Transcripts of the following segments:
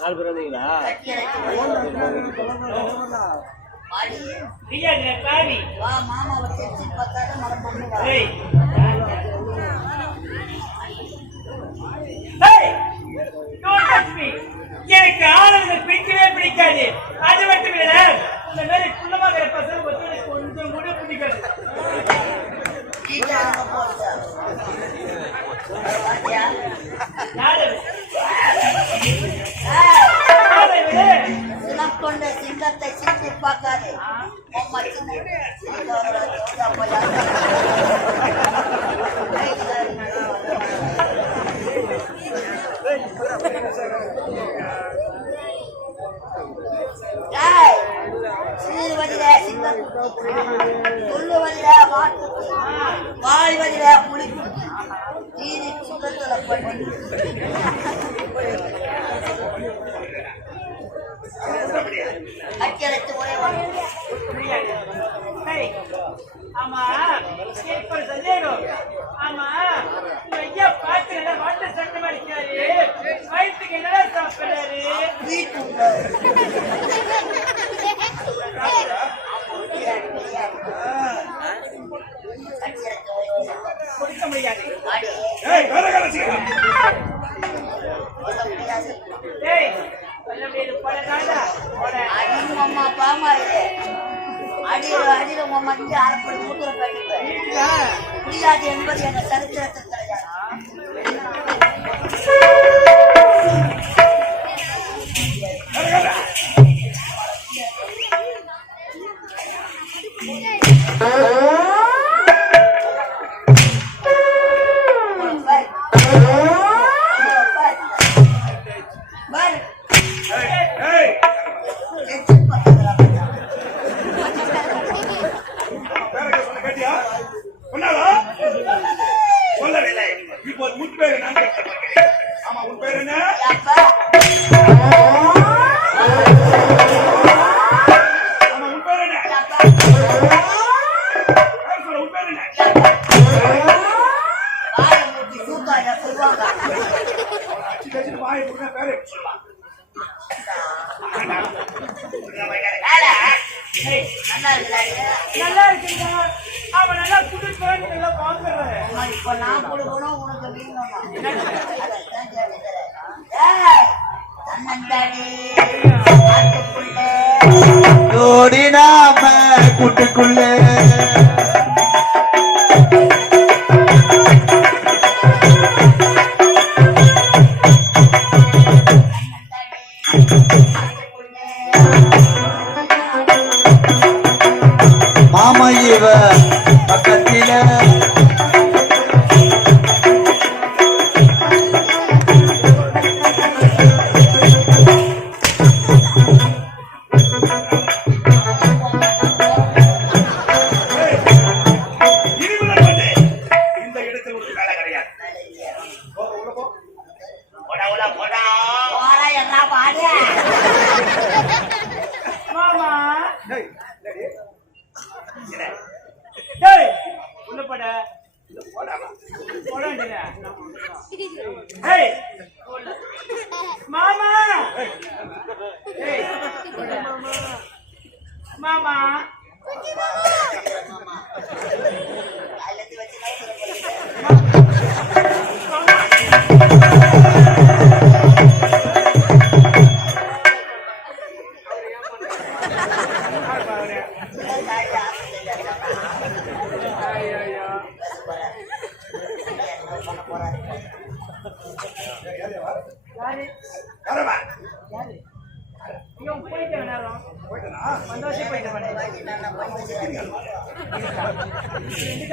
நாலு பேர் வந்தீங்களா நீயா பாவி. வா மாமாவை தெரிஞ்சு பார்த்தாதான் சொல்லுவதில வாழ்வதில புளிக்கும் நீதி சுதந்திரப்பட்டு அச்சரித்து ஒரே சரி ஆமா இப்ப சந்தேகம் கொடுக்க முடியாது. ஏய் என்பது Thank you. கூட்டுக்குள்ள ரெண்டு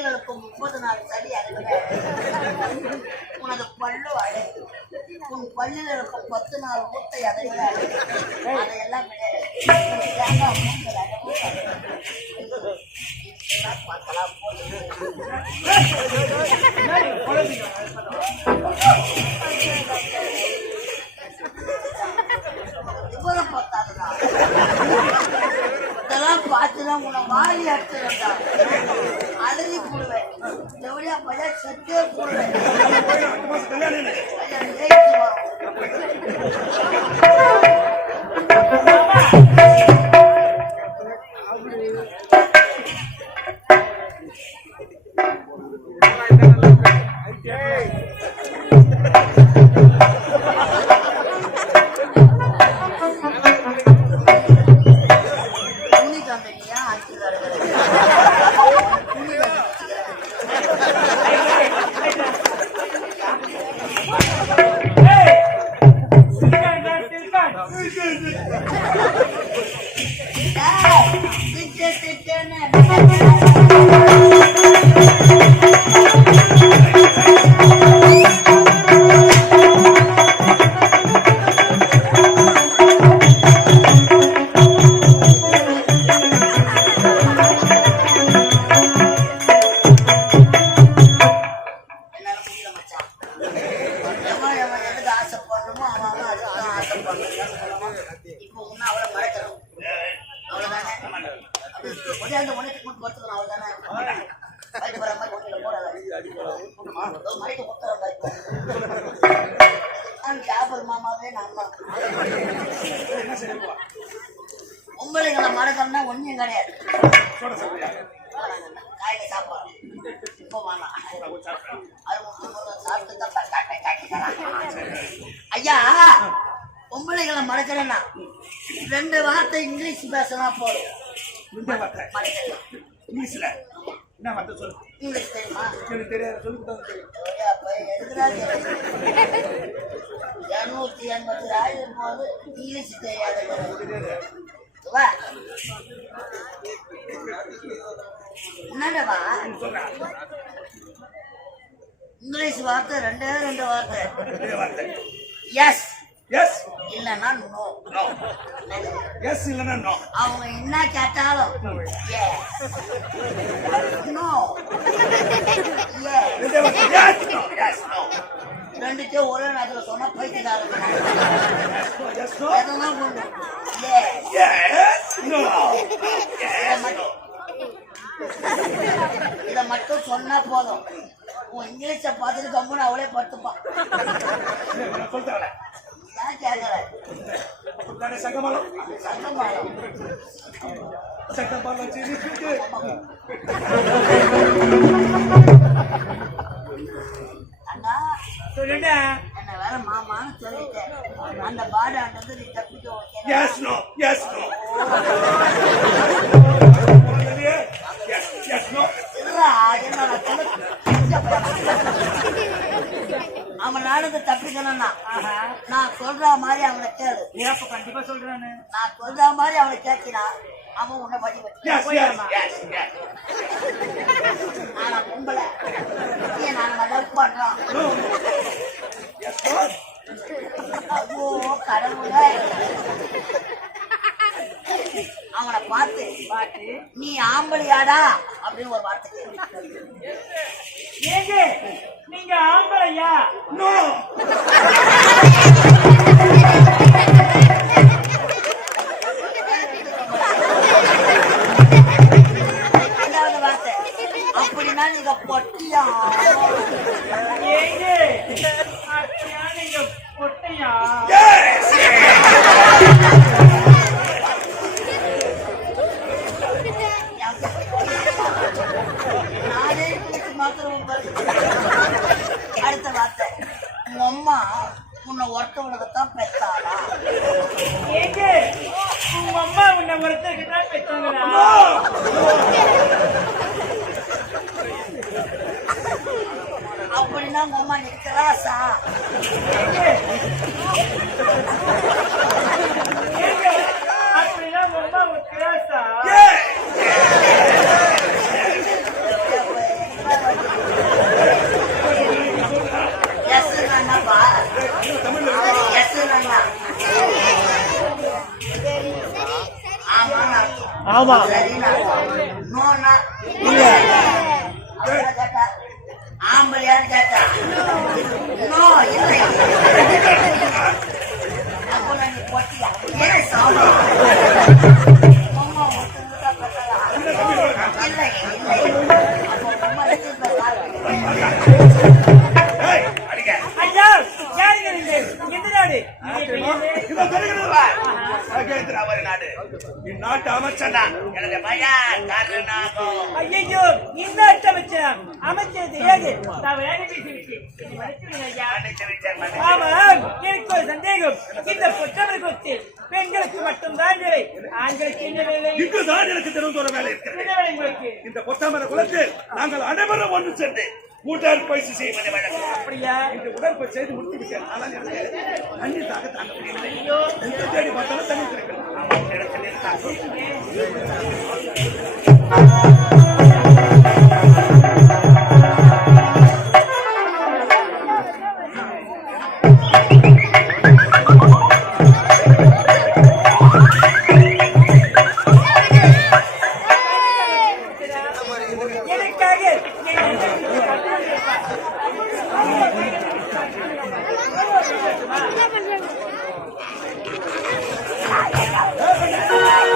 இருக்கும் முப்பது நாள் சரி அழகு உனது பல்லு அழகு. உன் பல்லில் இருக்கும் பத்து நாள் மூட்டை அழகு அதையெல்லாம் விட. உன் தேங்காய் மூக்கில் அழகு அழகு. இதெல்லாம் பார்க்கலாம் போதும் இவ்வளவு பார்த்தாதுடா. இதெல்லாம் பார்த்துதான் உன்னை வாரி அடிச்சிருந்தா அழுதி போடுவேன் எவ்வளோ பையன் செத்தே போடுவேன் அடுத்த மாசம் கல்யாணம் இல்லை. பையன் ஜெயிச்சு வரும் துணி கம்பெனியா அடிச்சு துணி ஏய் சிரிக்கான் டா, சிரிக்கான். திட்டு திட்டுன்னு என்னால முடியல மச்சான். எவன் எவன் எதுக்கு ஆசைப்படணுமோ அவன் அவன் அதுக்குதான் ஆசைப்படணும். இப்போ உன்னை அவளை மறக்கணும். அவ்வளவுதானே? அப்படி ஒடியாந்து உனக்கு மட்டும் பொறுத்துக்கணும், அவ்வளவுதானே? பயப்படுற மாதிரி ஒண்ணுல போடாத. இதோ மறைக்க முத்துற மாதிரி. நான் ஜாபர் மாமாவே நான் தான். பொம்பளைங்களை மறக்கணும்னா ஒண்ணும் கிடையாது சோடா சாப்பிடுறியா? காலையில சாப்பாடு இப்போ வேணாம் அறுபது முறை சாப்பிட்டு தான் ப- கட்டை கட்டிக்கலாம். ஐயா பொம்பளைகளை மறக்கிறேன்னா ரெண்டு வார்த்தை இங்கிலீஷ் பேசினா போதும் இந்த வார்த்தை. மறக்கலாம் இங்கிலீஷ்ல. என்ன வார்த்தை சொல்லு? இங்கிலீஷ் தெரியுமா எனக்கு தெரியாது சொல்லி கொடுத்தா தெரியும். ஒரே அப்ப எதுக்குடா இருநூத்தி எண்பத்தி ஆயிரம் போது இங்கிலீஷ் தெரியாது என்னடவா இங்கிலீஷ் வார்த்தை. ரெண்டே ரெண்டு வார்த்தை. எஸ் எஸ் இல்லைன்னா நோ நோ எஸ் இல்லைன்னா நோ அவங்க என்ன கேட்டாலும் நோ ரெண்டுத்தையும் ஒரே நேரத்தில் சொன்னா இதை மட்டும் இதை மட்டும் சொன்னா போதும். உன் இங்கிலீஷை பார்த்துட்டு கம்முன்னு அவளே படுத்துப்பான். நான் சொல்லிட்டேன் ஏன் கேட்கல அப்படித்தானே சங்கமாலம். சத்தமாடும் சங்கமாலம் வச்சு நிறுத்திட்டு அண்ணா சொல்லுடா என்ன வேற மாமான்னு சொல்லிட்டேன். அந்த பாடாண்டது நீ சொல்ற மாதிரி அவனை கேளு. நீ அப்ப கண்டிப்பா சொல்றானு? நான் சொல்ற மாதிரி அவனை கேட்கினா அவன் உன்னை வழி ஆனா பொம்பளை நீ நான் லவ் பண்றான் ஐயோ கடவுளே. அவனை பார்த்து பாட்டு நீ ஆம்பளையாடா அப்படின்னு ஒரு வார்த்தை. ஏங்க நீங்க ஆம்பளையா? நோ ஆமா எனக்கு ஒரு சந்தேகம். இந்த பொற்றவர் கொத்து பெண்களுக்கு மட்டும்தான் வேலை ஆண்களுக்கு என்ன வேலை? இங்குதான் எனக்கு தெரிந்த ஒரு வேலை இருக்கிறது. இந்த பொத்தாமர குலத்தில் நாங்கள் அனைவரும் ஒன்று சேர்ந்து உடற்பயிற்சி செய்வது வழக்கம். அப்படியா? இந்த உடற்பயிற்சி செய்து முடித்து விட்டேன் ஆனால் எனக்கு தண்ணீர் தாக தாங்க முடியவில்லை. எங்க தேடி பார்த்தாலும் கிடைக்கல.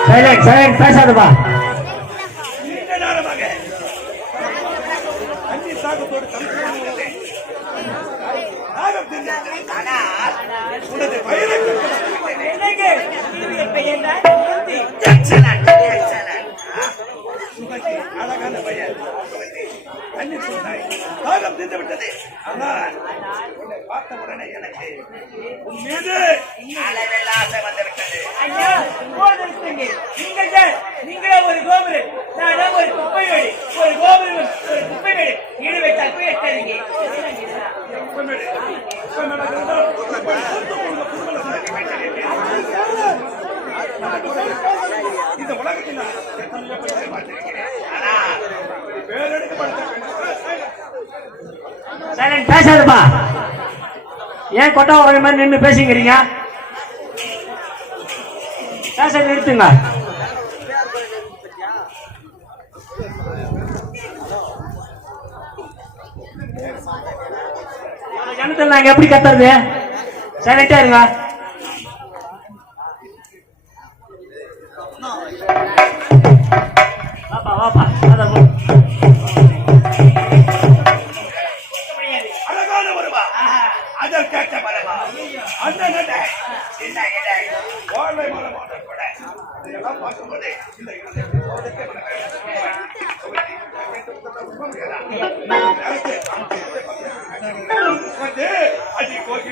சைலண்ட் சைலண்ட் பேசாதப்பா அழகான பையன். தண்ணீர் சூடாய் தாகம் தீர்ந்து விட்டது. ஆனால் உன்னை பார்த்த உடனே எனக்கு உன் மீது அளவில் ஆசை வந்து விட்டது. ஐயா போதிருக்கீங்க நீங்கள் தான் நீங்களே ஒரு கோபுரம் நானே ஒரு குப்பை வீடு ஒரு கோபுரம் ஒரு குப்பை வீடு ஈடு வைத்தால் போய் எட்டாதீங்க. இந்த உலகத்தில் எத்தனையோ பேரை பார்த்திருக்கிறேன். ஆனால் சைலண்ட் பேசாதப்பா ஏன் கொட்டா உடைய மாதிரி நின்று பேசிக்கிறீங்க பேச நிறுத்துங்க. ஜனத்தில் ஜனத்துல நாங்க எப்படி கத்துறது? சைலண்டா இருங்க.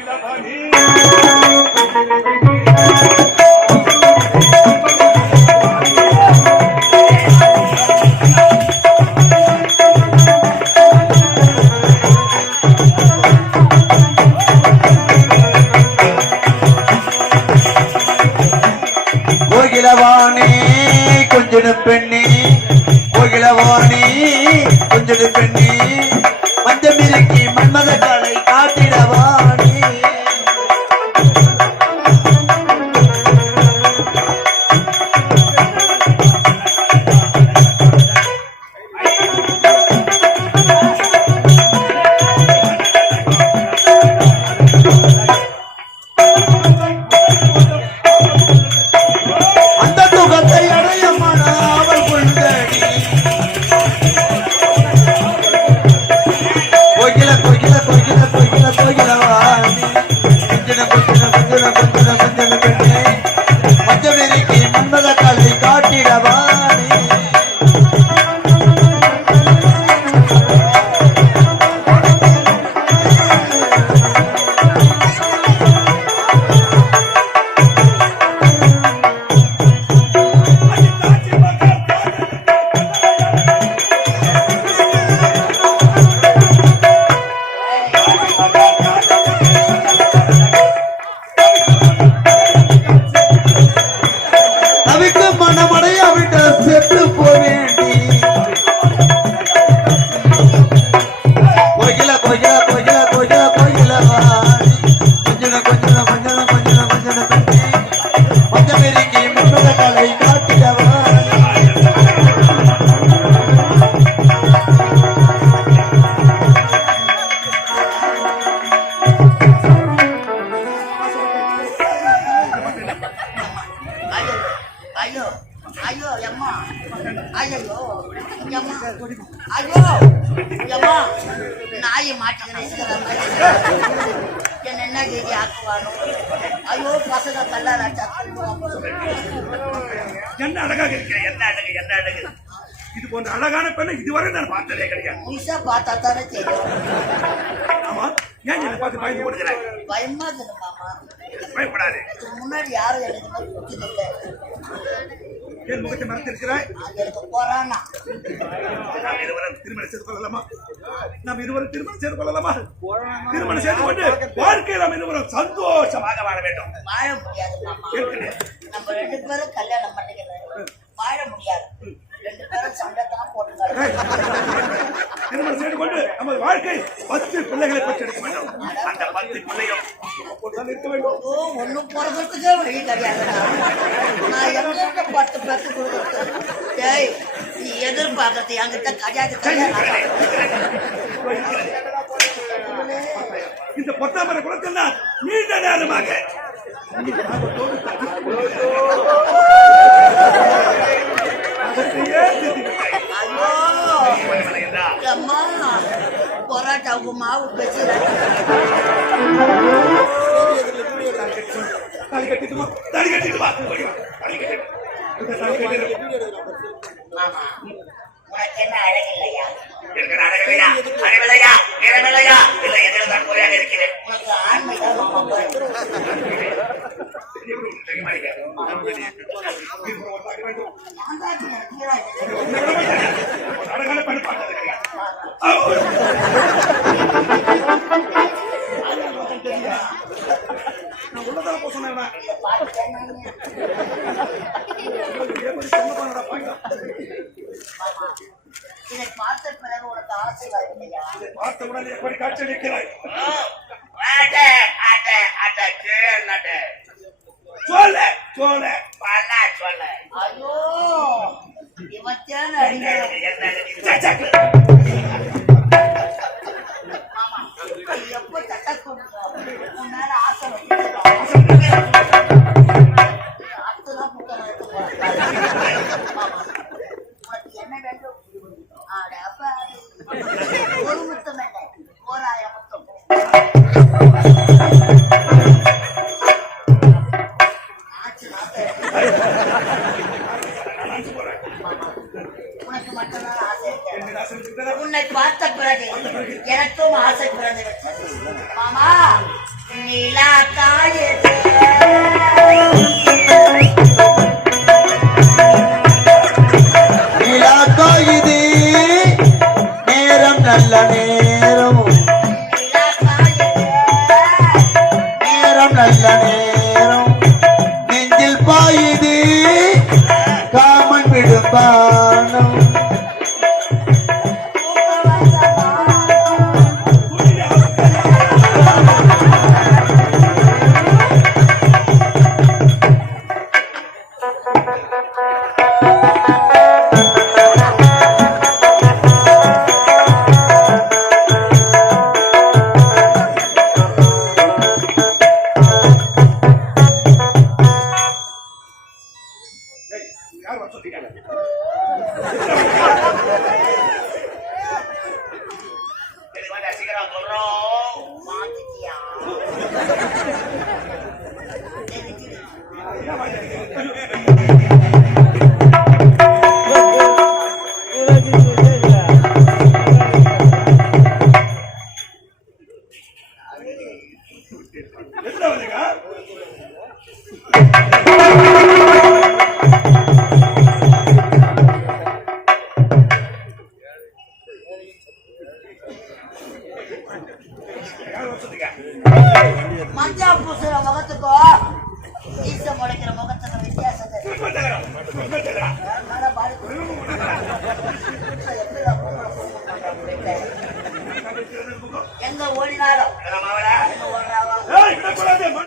அடி கோகில முன்னாடி யாரும் எனக்கு குடிச்சதில்லை முகத்தை மறைத்திருக்கிறாய்? எனக்கு போறான்னா நாம் இருவரும் திருமணம் செய்து கொள்ளலாமா? நாம் இருவரும் திருமணம் செய்து கொள்ளலாமா? திருமணம் செய்து கொண்டு வாழ்க்கையில் நாம் இருவரும் சந்தோஷமாக வாழ வேண்டும். வாழ முடியாது நம்ம ரெண்டு பேரும் கல்யாணம் பண்ணிக்கிறேன் வாழ முடியாது. திருமணம் செய்து கொண்டு நமது வாழ்க்கை பத்து பிள்ளைகளை பெற்றெடுக்க வேண்டும் அந்த பத்து பிள்ளைகள் அப்போதுதான் இந்த பொத்தாமரை குளத்தில் நீண்ட நேரமாக பொராட்டாவுக்கு மாவு என்ன அழகில்லையா இருக்கிற அழகில்லையா அழகில்லையா நிறமில்லையா இல்லை எதில் தான் இருக்கிறேன் நான் உள்ளதால போக சொன்னேன் இதை பார்த்த பிறகு உனக்கு ஆசை பார்த்த உடனே எப்படி காட்சி அளிக்கிறாய்?